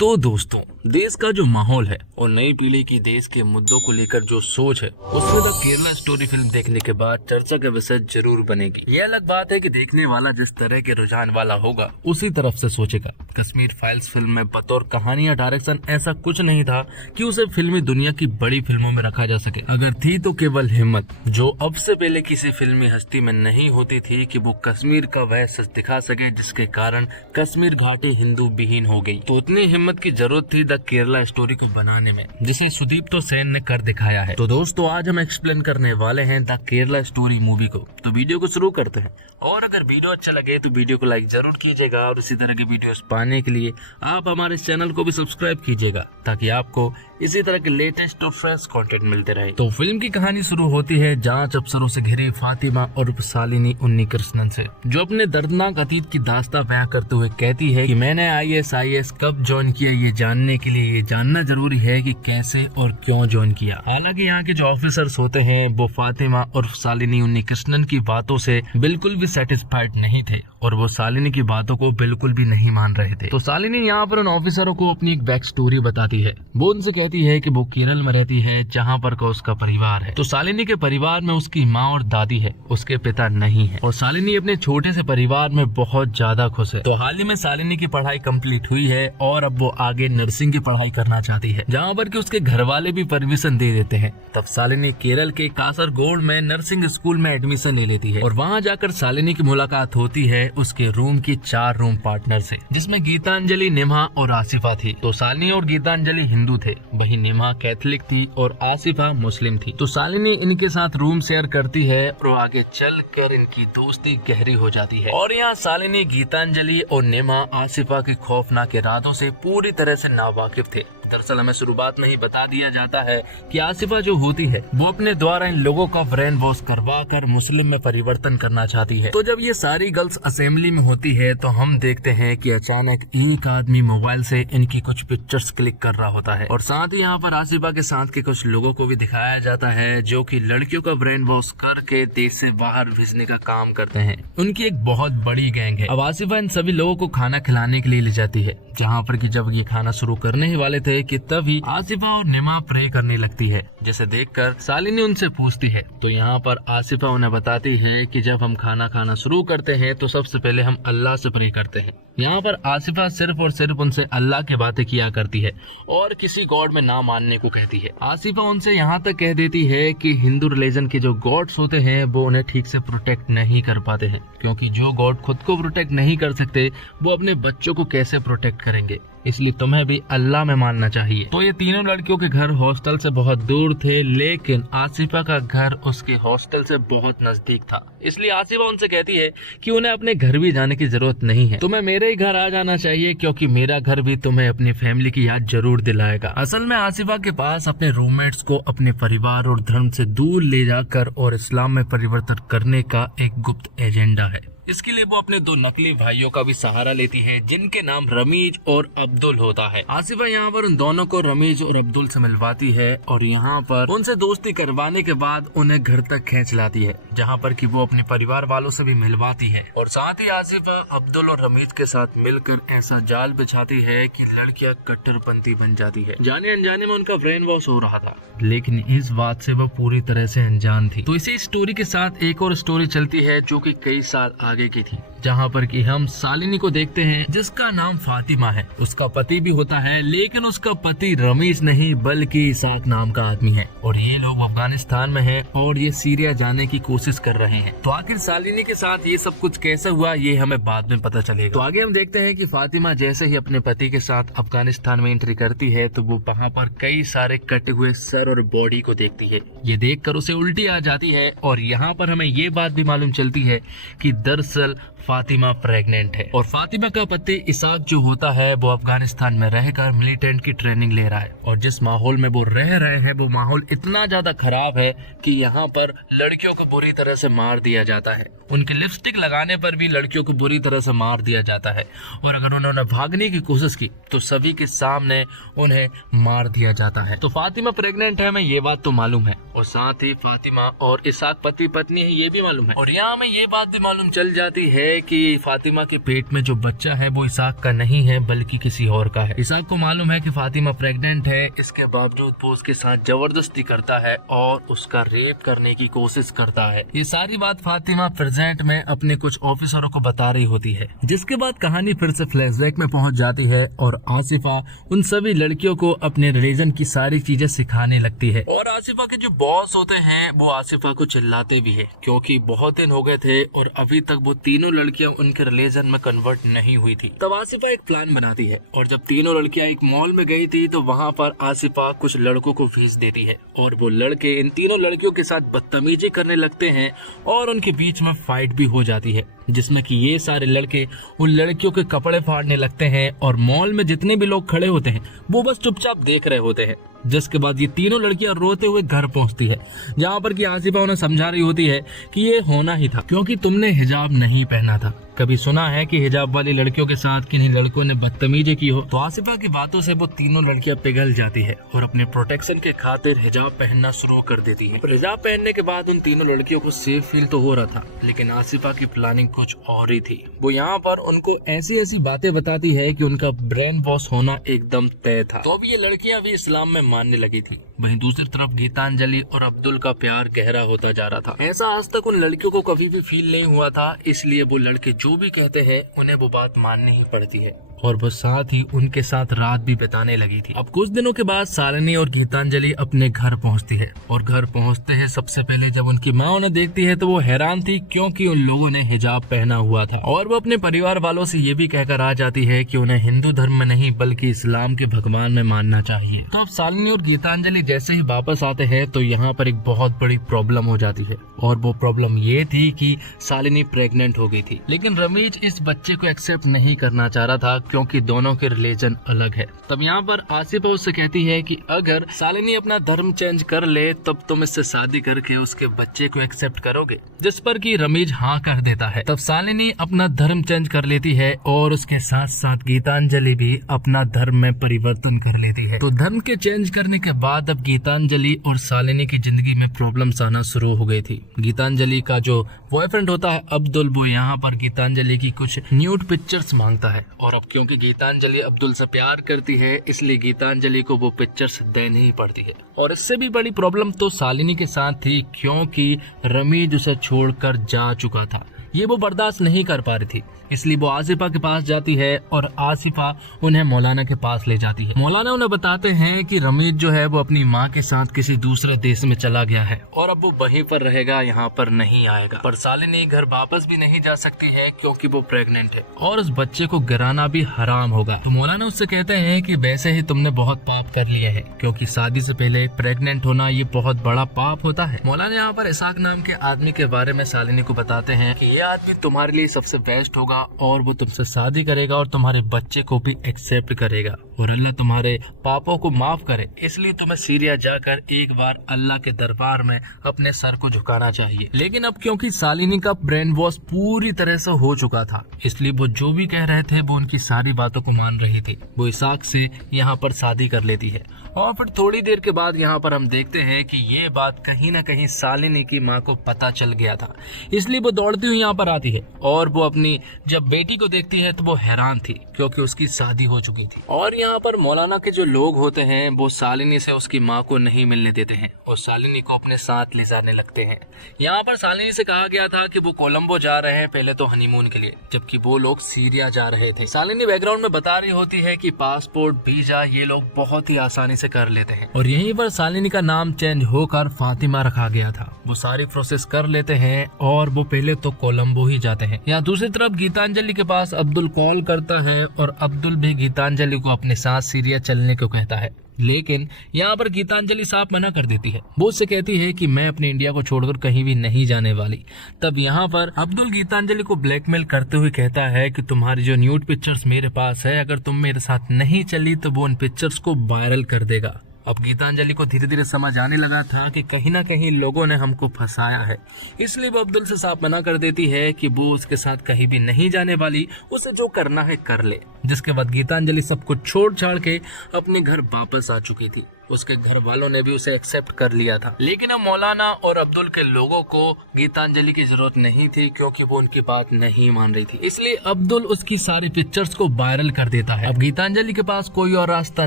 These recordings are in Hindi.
तो दोस्तों, देश का जो माहौल है और नई पीढ़ी की देश के मुद्दों को लेकर जो सोच है, उसमें द केरला स्टोरी फिल्म देखने के बाद चर्चा का विषय जरूर बनेगी। ये अलग बात है कि देखने वाला जिस तरह के रुझान वाला होगा उसी तरफ से सोचेगा। कश्मीर फाइल्स फिल्म में बतौर कहानी या डायरेक्शन ऐसा कुछ नहीं था कि उसे फिल्मी दुनिया की बड़ी फिल्मों में रखा जा सके। अगर थी तो केवल हिम्मत, जो अब से पहले किसी फिल्मी हस्ती में नहीं होती थी कि वो कश्मीर का वह सच दिखा सके जिसके कारण कश्मीर घाटी हिंदू विहीन हो गई। तो उतनी हिम्मत की जरूरत थी द केरला स्टोरी को बनाने में, जिसे सुदीप्तो सेन ने कर दिखाया है। तो दोस्तों, आज हम एक्सप्लेन करने वाले हैं द केरला स्टोरी मूवी को। तो वीडियो को शुरू करते हैं, और अगर वीडियो अच्छा लगे तो वीडियो को लाइक जरूर कीजिएगा, और इसी तरह के वीडियोस पाने के लिए आप हमारे चैनल को भी सब्सक्राइब कीजिएगा, ताकि आपको इसी तरह के लेटेस्ट और फ्रेश कंटेंट मिलते रहे। तो फिल्म की कहानी शुरू होती है जांच अफसरों से घिरी फातिमा और शालिनी उन्नीकृष्णन से, जो अपने दर्दनाक अतीत की दास्तां बयां करते हुए कहती है कि मैंने IAS कब ज्वाइन किया ये जानने के लिए ये जानना जरूरी है कि कैसे और क्यों ज्वाइन किया। हालांकि यहाँ के जो ऑफिसर्स होते हैं वो फातिमा और शालिनी उन्नीकृष्णन की बातों से बिल्कुल भी सेटिस्फाइड नहीं थे, और वो शालिनी की बातों को बिल्कुल भी नहीं मान रहे थे। तो शालिनी यहाँ पर उन ऑफिसरों को अपनी एक बैक स्टोरी बताती है। वो उनसे कहती है कि वो केरल में रहती है, जहाँ पर का उसका परिवार है। तो शालिनी के परिवार में उसकी माँ और दादी है, उसके पिता नहीं है, और शालिनी अपने छोटे से परिवार में बहुत ज्यादा खुश है। तो हाल ही में शालिनी की पढ़ाई कंप्लीट हुई है, और अब वो आगे नर्सिंग की पढ़ाई करना चाहती है, जहाँ पर कि उसके घर वाले भी परमिशन दे देते हैं। तब शालिनी केरल के कासरगोड में नर्सिंग स्कूल में एडमिशन ले लेती है, और वहाँ जाकर शालिनी की मुलाकात होती है उसके रूम की 4 रूम पार्टनर से, जिसमें गीतांजलि, निम्हा और आसिफा थी। तो शालिनी और गीतांजलि हिंदू थे, वही निम्हा कैथोलिक थी और आसिफा मुस्लिम थी। तो शालिनी इनके साथ रूम शेयर करती है, और आगे चलकर इनकी दोस्ती गहरी हो जाती है। और यहाँ शालिनी, गीतांजलि और निम्हा आसिफा के खौफनाक इरादों से पूरी तरह से नावाकिफ थे। दरअसल हमें शुरुआत में ही बता दिया जाता है कि आसिफा जो होती है वो अपने द्वारा इन लोगों का ब्रेन वॉश करवा कर मुस्लिम में परिवर्तन करना चाहती है। तो जब ये सारी गर्ल्स असेंबली में होती है तो हम देखते हैं कि अचानक एक आदमी मोबाइल से इनकी कुछ पिक्चर्स क्लिक कर रहा होता है, और साथ ही यहाँ पर आसिफा के साथ के कुछ लोगों को भी दिखाया जाता है जो कि लड़कियों का ब्रेन वॉश करके देश से बाहर भेजने का काम करते हैं। उनकी एक बहुत बड़ी गैंग है। अब आसिफा इन सभी लोगों को खाना खिलाने के लिए ले जाती है, जहाँ पर कि जब ये खाना शुरू करने ही वाले थे कि तभी आसिफा और निम्हा प्रे करने लगती है, जिसे देखकर शालिनी उनसे पूछती है। तो यहाँ पर आसिफा उन्हें बताती है कि जब हम खाना खाना शुरू करते हैं तो सबसे पहले हम अल्लाह से प्रे करते हैं। यहाँ पर आसिफा सिर्फ और सिर्फ उनसे अल्लाह की बातें किया करती है, और किसी गॉड में ना मानने को कहती है। आसिफा उनसे यहाँ तक कह देती है कि हिंदू रिलीजन के जो गॉड्स होते हैं वो उन्हें ठीक से प्रोटेक्ट नहीं कर पाते हैं, क्योंकि जो गॉड खुद को प्रोटेक्ट नहीं कर सकते वो अपने बच्चों को कैसे प्रोटेक्ट करेंगे, इसलिए तुम्हें भी अल्लाह में मानना चाहिए। तो ये तीनों लड़कियों के घर हॉस्टल से बहुत दूर थे, लेकिन आसिफा का घर उसके हॉस्टल से बहुत नजदीक था, इसलिए आसिफा उनसे कहती है कि उन्हें अपने घर भी जाने की जरूरत नहीं है, तुम्हें मेरे ही घर आ जाना चाहिए, क्योंकि मेरा घर भी तुम्हें अपनी फैमिली की याद जरूर दिलाएगा। असल में आसिफा के पास अपने रूममेट्स को अपने परिवार और धर्म से दूर ले जाकर और इस्लाम में परिवर्तन करने का एक गुप्त एजेंडा है। इसके लिए वो अपने 2 नकली भाइयों का भी सहारा लेती है, जिनके नाम रमीज और अब्दुल होता है। आसिफा यहाँ पर उन दोनों को रमीज और अब्दुल से मिलवाती है, और यहाँ पर उनसे दोस्ती करवाने के बाद उन्हें घर तक खींच लाती है, जहाँ पर कि वो अपने परिवार वालों से भी मिलवाती है। और साथ ही आसिफा अब्दुल और रमीज के साथ मिलकर ऐसा जाल बिछाती है कि लड़कियां कट्टरपंथी बन जाती है। जाने अनजाने में उनका ब्रेन वॉश हो रहा था, लेकिन इस बात से वो पूरी तरह से अनजान थी। तो इसी स्टोरी के साथ एक और स्टोरी चलती है जो कि कई साल आगे की थी, जहाँ पर कि हम शालिनी को देखते हैं, जिसका नाम फातिमा है। उसका पति भी होता है, लेकिन उसका पति रमीज नहीं बल्कि इसाक नाम का आदमी है, और ये लोग अफगानिस्तान में हैं और ये सीरिया जाने की कोशिश कर रहे हैं। तो आखिर शालिनी के साथ ये सब कुछ कैसे हुआ ये हमें बाद में पता चलेगा। तो आगे हम देखते हैं कि फातिमा जैसे ही अपने पति के साथ अफगानिस्तान में एंट्री करती है तो वो वहाँ पर कई सारे कटे हुए सर और बॉडी को देखती है। ये देखकर उसे उल्टी आ जाती है, और यहाँ पर हमें ये बात भी मालूम चलती है कि दरअसल फातिमा प्रेग्नेंट है, और फातिमा का पति इसाक जो होता है वो अफगानिस्तान में रहकर मिलिटेंट की ट्रेनिंग ले रहा है, और जिस माहौल में वो रह रहे हैं वो माहौल इतना ज्यादा खराब है कि यहाँ पर लड़कियों को बुरी तरह से मार दिया जाता है। उनकी लिपस्टिक लगाने पर भी लड़कियों को बुरी तरह से मार दिया जाता है, और अगर उन्होंने भागने की कोशिश की तो सभी के सामने उन्हें मार दिया जाता है। तो फातिमा प्रेग्नेंट है, हमें ये बात तो मालूम है, और साथ ही फातिमा और इसाक पति पत्नी है ये भी मालूम है। और यहाँ हमें ये बात भी मालूम चल जाती है कि फातिमा के पेट में जो बच्चा है वो इसाक का नहीं है बल्कि किसी और का है। इसाक को मालूम है कि फातिमा प्रेग्नेंट है, इसके बावजूद वो उसके साथ जबरदस्ती करता है और उसका रेप करने की कोशिश करता है। ये सारी बात फातिमा प्रेजेंट में अपने कुछ ऑफिसरों को बता रही होती है, जिसके बाद कहानी फिर से फ्लैशबैक में पहुंच जाती है और आसिफा उन सभी लड़कियों को अपने रिलीजन की सारी चीजें सिखाने लगती है। और आसिफा के जो बॉस होते हैं वो आसिफा को चिल्लाते भी है क्योंकि बहुत दिन हो गए थे और अभी तक वो तीनों लड़कियां उनके रिलीजन में कन्वर्ट नहीं हुई थी। तब आसिफा एक प्लान बनाती है और जब तीनों लड़कियां एक मॉल में गई थी तो वहाँ पर आसिफा कुछ लड़कों को फीस देती है और वो लड़के इन तीनों लड़कियों के साथ बदतमीजी करने लगते हैं और उनके बीच में फाइट भी हो जाती है, जिसमें कि ये सारे लड़के उन लड़कियों के कपड़े फाड़ने लगते हैं और मॉल में जितने भी लोग खड़े होते हैं वो बस चुपचाप देख रहे होते हैं। जिसके बाद ये तीनों लड़कियां रोते हुए घर पहुंचती है, जहां पर कि आसिफा उन्हें समझा रही होती है कि ये होना ही था क्योंकि तुमने हिजाब नहीं पहना था। कभी सुना है कि हिजाब वाली लड़कियों के साथ किन्हीं लड़कों ने बदतमीजी की हो? तो आसिफा की बातों से वो तीनों लड़कियां पिघल जाती है और अपने प्रोटेक्शन के खातिर हिजाब पहनना शुरू कर देती है। हिजाब पहनने के बाद उन तीनों लड़कियों को सेफ फील तो हो रहा था, लेकिन आसिफा की प्लानिंग कुछ और ही थी। वो यहाँ पर उनको ऐसी ऐसी बातें बताती है कि उनका ब्रेन वॉश होना एकदम तय था। तो अब ये लड़कियां भी इस्लाम में मानने लगी थी। वहीं दूसरी तरफ गीतांजलि और अब्दुल का प्यार गहरा होता जा रहा था। ऐसा आज तक उन लड़कियों को कभी भी फील नहीं हुआ था, इसलिए वो लड़के जो भी कहते हैं उन्हें वो बात माननी ही पड़ती है और वो साथ ही उनके साथ रात भी बिताने लगी थी। अब कुछ दिनों के बाद शालिनी और गीतांजलि अपने घर पहुंचती है और घर पहुंचते हैं सबसे पहले जब उनकी माँ उन्हें देखती है तो वो हैरान थी क्योंकि उन लोगों ने हिजाब पहना हुआ था और वो अपने परिवार वालों से ये भी कहकर आ जाती है कि उन्हें हिंदू धर्म में नहीं बल्कि इस्लाम के भगवान में मानना चाहिए। तो अब शालिनी और गीतांजलि जैसे ही वापस आते हैं तो यहाँ पर एक बहुत बड़ी प्रॉब्लम हो जाती है और वो प्रॉब्लम ये थी कि शालिनी प्रेग्नेंट हो गई थी, लेकिन रमीज इस बच्चे को एक्सेप्ट नहीं करना चाह रहा था क्योंकि दोनों के रिलीजन अलग है। तब यहाँ पर आसिफा उससे कहती है कि अगर शालिनी अपना धर्म चेंज कर ले तब तुम इससे शादी करके उसके बच्चे को एक्सेप्ट करोगे, जिस पर कि रमीज हाँ कर देता है। तब शालिनी अपना धर्म चेंज कर लेती है और उसके साथ साथ गीतांजलि भी अपना धर्म में परिवर्तन कर लेती है। तो धर्म के चेंज करने के बाद अब गीतांजलि और शालिनी की जिंदगी में प्रॉब्लम्स आना शुरू हो गई थी। गीतांजलि का जो बॉयफ्रेंड होता है अब्दुल, वो यहाँ पर गीतांजलि की कुछ न्यूड पिक्चर्स मांगता है और अब क्योंकि गीतांजलि अब्दुल से प्यार करती है इसलिए गीतांजलि को वो पिक्चर्स देनी ही पड़ती है। और इससे भी बड़ी प्रॉब्लम तो शालिनी के साथ थी क्योंकि रमीज उसे छोड़कर जा चुका था। ये वो बर्दाश्त नहीं कर पा रही थी, इसलिए वो आसिफा के पास जाती है और आसिफा उन्हें मौलाना के पास ले जाती है। मौलाना उन्हें बताते हैं कि रमीज जो है वो अपनी माँ के साथ किसी दूसरे देश में चला गया है और अब वो वहीं पर रहेगा, यहाँ पर नहीं आएगा। पर शालिनी घर वापस भी नहीं जा सकती है क्योंकि वो प्रेग्नेंट है और उस बच्चे को गिराना भी हराम होगा। तो मौलाना उससे कहते हैं कि वैसे ही तुमने बहुत पाप कर लिए है क्योंकि शादी से पहले प्रेग्नेंट होना ये बहुत बड़ा पाप होता है। मौलाना यहाँ पर इसाक नाम के आदमी के बारे में शालिनी को बताते हैं कि ये आदमी तुम्हारे लिए सबसे बेस्ट होगा और वो तुमसे शादी करेगा और तुम्हारे बच्चे को भी एक्सेप्ट करेगा और अल्लाह तुम्हारे पापों को माफ करे, इसलिए तुम्हें सीरिया जाकर एक बार अल्लाह के दरबार में अपने सर को झुकाना चाहिए। लेकिन अब क्योंकि शालिनी का ब्रेन वॉश पूरी तरह से हो चुका था इसलिए वो जो भी कह रहे थे वो उनकी सारी बातों को मान रही थी। वो इसाक से यहाँ पर शादी कर लेती है और फिर थोड़ी देर के बाद यहाँ पर हम देखते हैं कि ये बात कहीं ना कहीं शालिनी की माँ को पता चल गया था, इसलिए वो दौड़ती हुई यहाँ पर आती है और वो अपनी जब बेटी को देखती है तो वो हैरान थी क्योंकि उसकी शादी हो चुकी थी। और यहाँ पर मौलाना के जो लोग होते हैं वो शालिनी से उसकी माँ को नहीं मिलने देते हैं और शालिनी को अपने साथ ले जाने लगते हैं। यहाँ पर शालिनी से कहा गया था कि वो कोलंबो जा रहे हैं पहले तो हनीमून के लिए, जबकि वो लोग सीरिया जा रहे थे। शालिनी बैकग्राउंड में बता रही होती है कि पासपोर्ट वीजा ये लोग बहुत ही आसानी से कर लेते हैं और यहीं पर शालिनी का नाम चेंज होकर फातिमा रखा गया था। वो सारी प्रोसेस कर लेते हैं और वो पहले तो कोलंबो ही जाते हैं। यहाँ दूसरी तरफ गीतांजलि के पास अब्दुल कॉल करता है और अब्दुल भी गीतांजलि को अपने साथ सीरिया चलने को कहता है, लेकिन यहाँ पर गीतांजलि साफ मना कर देती है। वो उससे कहती है कि मैं अपने इंडिया को छोड़कर कहीं भी नहीं जाने वाली। तब यहाँ पर अब्दुल गीतांजलि को ब्लैकमेल करते हुए कहता है कि तुम्हारी जो न्यूड पिक्चर्स मेरे पास है, अगर तुम मेरे साथ नहीं चली तो वो उन पिक्चर्स को वायरल कर देगा। अब गीतांजलि को धीरे धीरे समझ आने लगा था कि कहीं ना कहीं लोगों ने हमको फंसाया है, इसलिए वो अब्दुल से साफ मना कर देती है कि वो उसके साथ कहीं भी नहीं जाने वाली, उसे जो करना है कर ले। जिसके बाद गीतांजलि सब कुछ छोड़ छाड़ के अपने घर वापस आ चुकी थी। उसके घर वालों ने भी उसे एक्सेप्ट कर लिया था। लेकिन अब मौलाना और अब्दुल के लोगों को गीतांजलि की जरूरत नहीं थी, क्योंकि वो उनकी बात नहीं मान रही थी। इसलिए अब्दुल उसकी सारी पिक्चर्स को वायरल कर देता है। अब गीतांजलि के पास कोई और रास्ता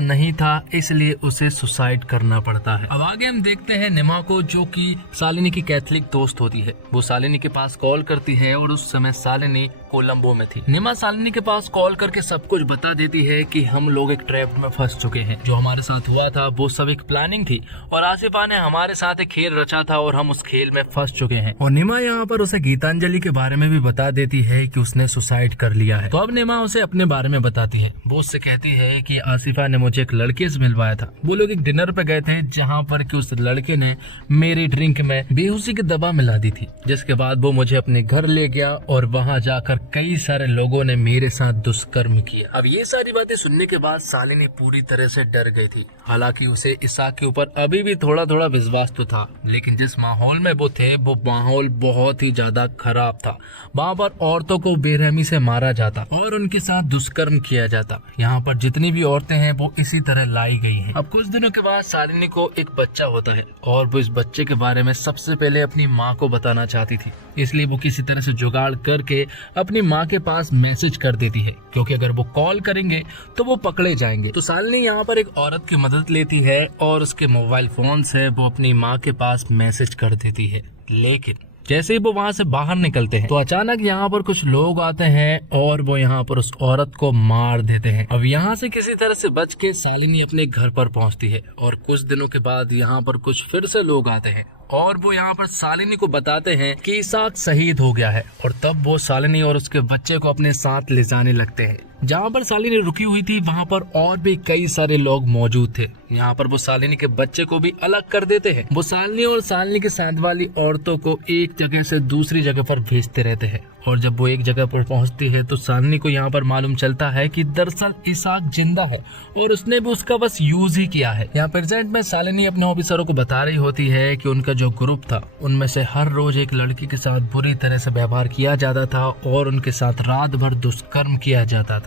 नहीं था, इसलिए उसे सुसाइड करना पड़ता है। अब आगे हम देखते हैं निमा को, जो कि शालिनी की कैथलिक दोस्त होती है। वो शालिनी के पास कॉल करती है और उस समय शालिनी कोलंबो में थी। निमा शालिनी के पास कॉल करके सब कुछ बता देती है कि हम लोग एक ट्रैप में फंस चुके हैं। जो हमारे साथ हुआ था वो सब एक प्लानिंग थी और आसिफा ने हमारे साथ एक खेल रचा था और हम उस खेल में फंस चुके हैं। और निमा यहाँ पर उसे गीतांजलि के बारे में भी बता देती है कि उसने सुसाइड कर लिया है। तो अब निमा उसे अपने बारे में बताती है। वो उससे कहती है कि आसिफा ने मुझे एक लड़के से मिलवाया था। वो लोग एक डिनर पे गए थे, जहाँ पर कि उस लड़के ने मेरी ड्रिंक में बेहोशी की दवा मिला दी थी, जिसके बाद वो मुझे अपने घर ले गया और वहाँ जाकर कई सारे लोगों ने मेरे साथ दुष्कर्म किया। अब ये सारी बातें सुनने के बाद शालिनी पूरी तरह से डर गई थी। हालांकि उसे इसाक के ऊपर अभी भी थोड़ा थोड़ा विश्वास तो था, लेकिन जिस माहौल में वो थे वो माहौल बहुत ही ज्यादा खराब था। वहाँ पर औरतों को बेरहमी से मारा जाता और उनके साथ दुष्कर्म किया जाता। यहाँ पर जितनी भी औरतें हैं वो इसी तरह लाई गई हैं। अब कुछ दिनों के बाद शालिनी को एक बच्चा होता है और वो इस बच्चे के बारे में सबसे पहले अपनी माँ को बताना चाहती थी। इसलिए वो किसी तरह से जुगाड़ करके अपनी माँ के पास मैसेज कर देती है, क्योंकि अगर वो कॉल करेंगे तो वो पकड़े जाएंगे। तो शालिनी यहाँ पर एक औरत की मदद लेती है और उसके मोबाइल फोन से वो अपनी माँ के पास मैसेज कर देती है। लेकिन जैसे ही वो वहाँ से बाहर निकलते हैं तो अचानक यहाँ पर कुछ लोग आते हैं और वो यहाँ पर उस औरत को मार देते हैं। अब यहाँ से किसी तरह से बच के शालिनी अपने घर पर पहुँचती है और कुछ दिनों के बाद यहाँ पर कुछ फिर से लोग आते हैं और वो यहाँ पर शालिनी को बताते हैं कि इसाक शहीद हो गया है। और तब वो शालिनी और उसके बच्चे को अपने साथ ले जाने लगते हैं। जहाँ पर शालिनी रुकी हुई थी वहाँ पर और भी कई सारे लोग मौजूद थे। यहाँ पर वो शालिनी के बच्चे को भी अलग कर देते हैं। वो शालिनी और शालिनी के साथ वाली औरतों को एक जगह से दूसरी जगह पर भेजते रहते हैं। और जब वो एक जगह पर पहुंचती है तो शालिनी को यहाँ पर मालूम चलता है कि दरअसल इसाक जिंदा है और उसने भी उसका बस यूज ही किया है। यहाँ प्रेजेंट में शालिनी अपने ऑफिसरों को बता रही होती है कि उनका जो ग्रुप था उनमें से हर रोज एक लड़की के साथ बुरी तरह से व्यवहार किया जाता था और उनके साथ रात भर दुष्कर्म किया जाता था।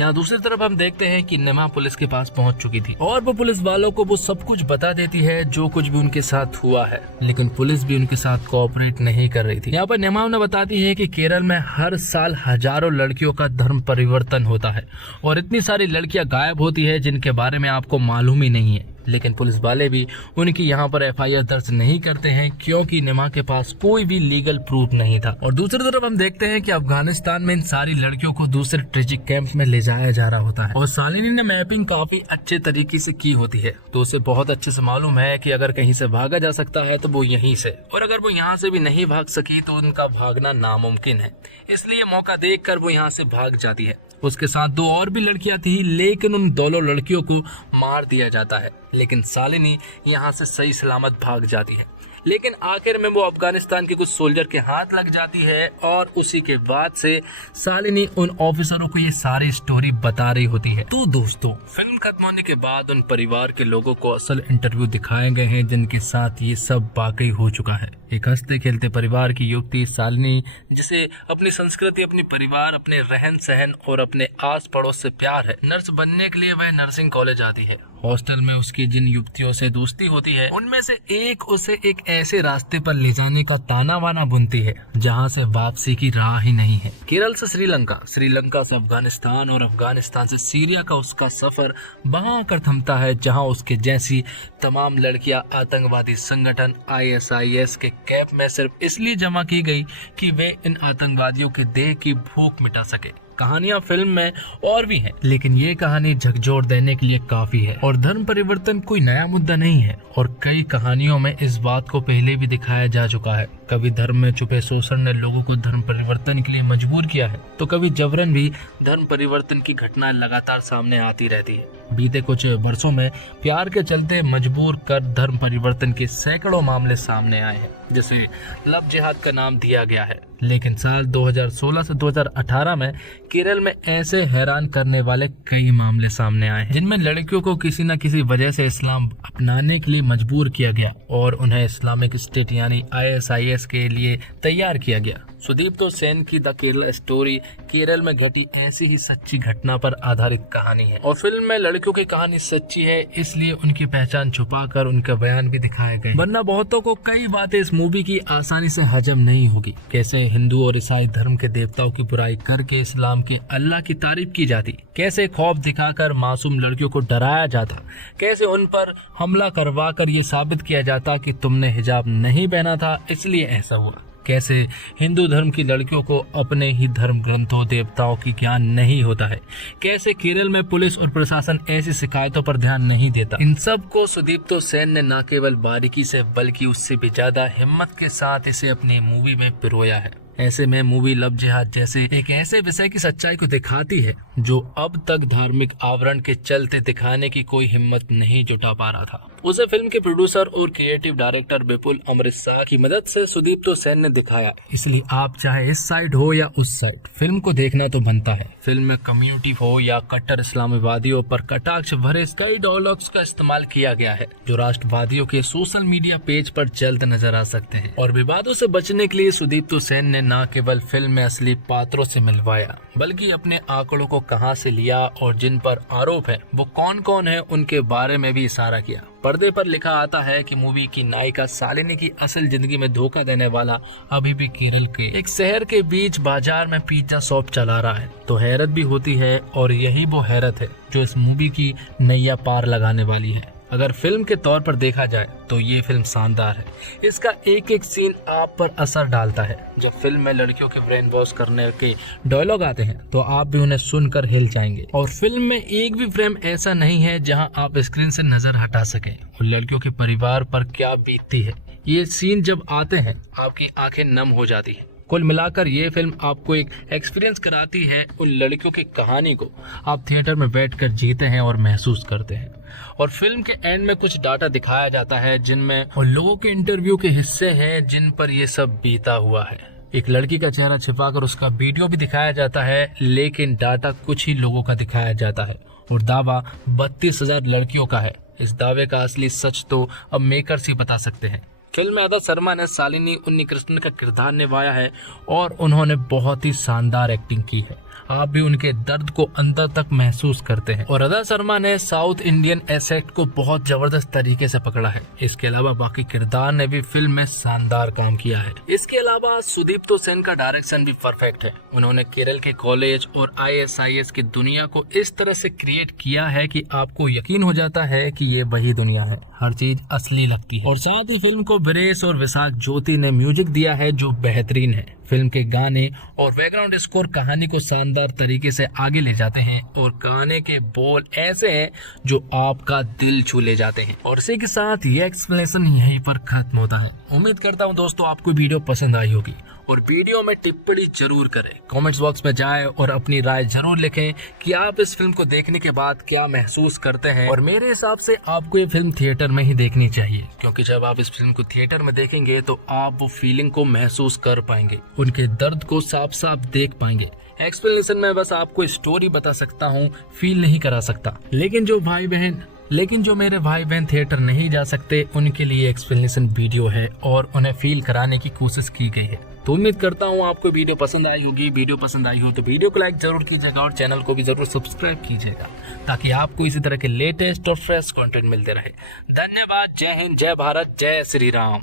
यहाँ दूसरी तरफ हम देखते हैं कि निमा पुलिस के पास पहुंच चुकी थी और वो पुलिस वालों को वो सब कुछ बता देती है जो कुछ भी उनके साथ हुआ है। लेकिन पुलिस भी उनके साथ कोऑपरेट नहीं कर रही थी। यहाँ पर निमा उन्हें बताती है कि केरल में हर साल हजारों लड़कियों का धर्म परिवर्तन होता है और इतनी सारी लड़कियां गायब होती है जिनके बारे में आपको मालूम ही नहीं है। लेकिन पुलिस वाले भी उनकी यहाँ पर एफआईआर दर्ज नहीं करते हैं, क्योंकि निमा के पास कोई भी लीगल प्रूफ नहीं था। और दूसरी तरफ हम देखते हैं कि अफगानिस्तान में इन सारी लड़कियों को दूसरे ट्रेजिक कैंप में ले जाया जा रहा होता है और शालिनी ने मैपिंग काफी अच्छे तरीके से की होती है, तो उसे बहुत अच्छे से मालूम है कि अगर कहीं से भागा जा सकता है तो वो यहीं से, और अगर वो यहाँ से भी नहीं भाग सकी तो उनका भागना नामुमकिन है। इसलिए मौका देखकर वो यहाँ से भाग जाती है। उसके साथ दो और भी लड़कियां थी, लेकिन उन दोनों लड़कियों को मार दिया जाता है। लेकिन शालिनी यहाँ से सही सलामत भाग जाती है। लेकिन आखिर में वो अफगानिस्तान के कुछ सोल्जर के हाथ लग जाती है और उसी के बाद से शालिनी उन ऑफिसरों को ये सारी स्टोरी बता रही होती है। तो दोस्तों, फिल्म खत्म होने के बाद उन परिवार के लोगों को असल इंटरव्यू दिखाए गए हैं जिनके साथ ये सब वाकई हो चुका है। एक हंसते खेलते परिवार की युवती शालिनी, जिसे अपनी संस्कृति, अपनी परिवार, अपने रहन सहन और अपने आस पड़ोस से प्यार है। नर्स बनने के लिए वह नर्सिंग कॉलेज आती है। हॉस्टल में उसकी जिन युवतियों से दोस्ती होती है उनमें से एक उसे एक ऐसे रास्ते पर ले जाने का ताना वाना बुनती है जहां से वापसी की राह ही नहीं है। केरल से श्रीलंका, श्रीलंका से अफगानिस्तान और अफगानिस्तान से सीरिया का उसका सफर वहां आकर थमता है जहां उसके जैसी तमाम लड़कियां आतंकवादी संगठन ISIS के कैंप में सिर्फ इसलिए जमा की गई कि वे इन आतंकवादियों के देह की भूख मिटा सके। कहानियां फिल्म में और भी हैं, लेकिन ये कहानी झकझोर देने के लिए काफी है। और धर्म परिवर्तन कोई नया मुद्दा नहीं है और कई कहानियों में इस बात को पहले भी दिखाया जा चुका है। कभी धर्म में छुपे शोषण ने लोगों को धर्म परिवर्तन के लिए मजबूर किया है, तो कभी जबरन भी धर्म परिवर्तन की घटनाएं लगातार सामने आती रहती है। बीते कुछ वर्षों में प्यार के चलते मजबूर कर धर्म परिवर्तन के सैकड़ों मामले सामने आए हैं, जिसे लव जिहाद का नाम दिया गया है। लेकिन साल 2016 से 2018 में केरल में ऐसे हैरान करने वाले कई मामले सामने आए हैं जिनमें लड़कियों को किसी न किसी वजह से इस्लाम अपनाने के लिए मजबूर किया गया और उन्हें इस्लामिक स्टेट यानी ISIS के लिए तैयार किया गया। सुदीप्तो सेन की द केरला स्टोरी केरल में घटी ऐसी ही सच्ची घटना पर आधारित कहानी है और फिल्म में लड़कियों की कहानी सच्ची है, इसलिए उनकी पहचान छुपाकर उनके बयान भी दिखाए गए, वरना बहुतों को कई बातें इस मूवी की आसानी से हजम नहीं होगी। कैसे हिंदू और ईसाई धर्म के देवताओं की बुराई करके इस्लाम के अल्लाह की तारीफ की जाती, कैसे खौफ दिखाकर मासूम लड़कियों को डराया जाता, कैसे उन पर हमला करवा कर ये साबित किया जाता कि तुमने हिजाब नहीं पहना था इसलिए ऐसा हुआ, कैसे हिंदू धर्म की लड़कियों को अपने ही धर्म ग्रंथों देवताओं की ज्ञान नहीं होता है, कैसे केरल में पुलिस और प्रशासन ऐसी शिकायतों पर ध्यान नहीं देता। इन सब को सुदीप्तो सेन ने न केवल बारीकी से बल्कि उससे भी ज्यादा हिम्मत के साथ इसे अपनी मूवी में पिरोया है। ऐसे में मूवी लव जिहाद जैसे एक ऐसे विषय की सच्चाई को दिखाती है जो अब तक धार्मिक आवरण के चलते दिखाने की कोई हिम्मत नहीं जुटा पा रहा था। उसे फिल्म के प्रोड्यूसर और क्रिएटिव डायरेक्टर विपुल अमृत शाह की मदद से सुदीप्तो सेन ने दिखाया, इसलिए आप चाहे इस साइड हो या उस साइड फिल्म को देखना तो बनता है। फिल्म में कम्युनिटी हो या कट्टर इस्लामवादियों पर कटाक्ष भरे कई डायलॉग्स का इस्तेमाल किया गया है जो राष्ट्रवादियों के सोशल मीडिया पेज पर जल्द नजर आ सकते हैं। और विवादों से बचने के लिए सुदीप्तो सेन ने न केवल फिल्म में असली पात्रों से मिलवाया बल्कि अपने आंकड़ों को कहां से लिया और जिन पर आरोप है वो कौन कौन है उनके बारे में भी इशारा किया। पर्दे पर लिखा आता है कि मूवी की नायिका शालिनी की असल जिंदगी में धोखा देने वाला अभी भी केरल के एक शहर के बीच बाजार में पिज्जा शॉप चला रहा है। तो हैरत भी होती है और यही वो हैरत है जो इस मूवी की नैया पार लगाने वाली है। अगर फिल्म के तौर पर देखा जाए तो ये फिल्म शानदार है। इसका एक एक सीन आप पर असर डालता है। जब फिल्म में लड़कियों के ब्रेन वॉश करने के डायलॉग आते हैं तो आप भी उन्हें सुनकर हिल जाएंगे। और फिल्म में एक भी फ्रेम ऐसा नहीं है जहां आप स्क्रीन से नजर हटा सकें। और लड़कियों के परिवार पर क्या बीतती है, ये सीन जब आते हैं आपकी आंखें नम हो जाती है। कुल मिलाकर ये फिल्म आपको एक एक्सपीरियंस कराती है उन लड़कियों की कहानी को आप थिएटर में बैठकर जीते हैं और महसूस करते हैं। और फिल्म के एंड में कुछ डाटा दिखाया जाता है जिनमें उन लोगों के इंटरव्यू के हिस्से हैं जिन पर ये सब बीता हुआ है। एक लड़की का चेहरा छिपाकर उसका वीडियो भी दिखाया जाता है, लेकिन डाटा कुछ ही लोगों का दिखाया जाता है और दावा 32,000 लड़कियों का है। इस दावे का असली सच तो अब मेकर्स ही बता सकते हैं। फिल्म में अदा शर्मा ने शालिनी उन्नीकृष्णन का किरदार निभाया है और उन्होंने बहुत ही शानदार एक्टिंग की है। आप भी उनके दर्द को अंदर तक महसूस करते हैं। और अदा शर्मा ने साउथ इंडियन एसेट को बहुत जबरदस्त तरीके से पकड़ा है। इसके अलावा बाकी किरदार ने भी फिल्म में शानदार काम किया है। इसके अलावा सुदीप्तो सेन का डायरेक्शन भी परफेक्ट है। उन्होंने केरल के कॉलेज और ISIS की दुनिया को इस तरह से क्रिएट किया है कि आपको यकीन हो जाता है कि ये वही दुनिया है, हर चीज असली लगती है। और साथ ही फिल्म को वीरेश और विशाख ज्योति ने म्यूजिक दिया है जो बेहतरीन है। फिल्म के गाने और बैकग्राउंड स्कोर कहानी को शानदार तरीके से आगे ले जाते हैं और गाने के बोल ऐसे हैं जो आपका दिल छू ले जाते हैं। और इसी के साथ ये एक्सप्लेनेशन यहीं पर खत्म होता है। उम्मीद करता हूँ दोस्तों आपको वीडियो पसंद आई होगी और वीडियो में टिप्पणी जरूर करें। कमेंट्स बॉक्स में जाएं और अपनी राय जरूर लिखें कि आप इस फिल्म को देखने के बाद क्या महसूस करते हैं। और मेरे हिसाब से आपको ये फिल्म थिएटर में ही देखनी चाहिए, क्योंकि जब आप इस फिल्म को थिएटर में देखेंगे तो आप वो फीलिंग को महसूस कर पाएंगे, उनके दर्द को साफ साफ देख पाएंगे। एक्सप्लेनेशन में बस आपको स्टोरी बता सकता हूँ, फील नहीं करा सकता। लेकिन जो मेरे भाई बहन थिएटर नहीं जा सकते उनके लिए एक्सप्लेनेशन वीडियो है और उन्हें फील कराने की कोशिश की गई है। तो उम्मीद करता हूँ आपको वीडियो पसंद आई होगी। वीडियो पसंद आई हो तो वीडियो को लाइक जरूर कीजिएगा और चैनल को भी जरूर सब्सक्राइब कीजिएगा ताकि आपको इसी तरह के लेटेस्ट और फ्रेश कंटेंट मिलते रहे। धन्यवाद। जय हिंद, जय भारत, जय श्री राम।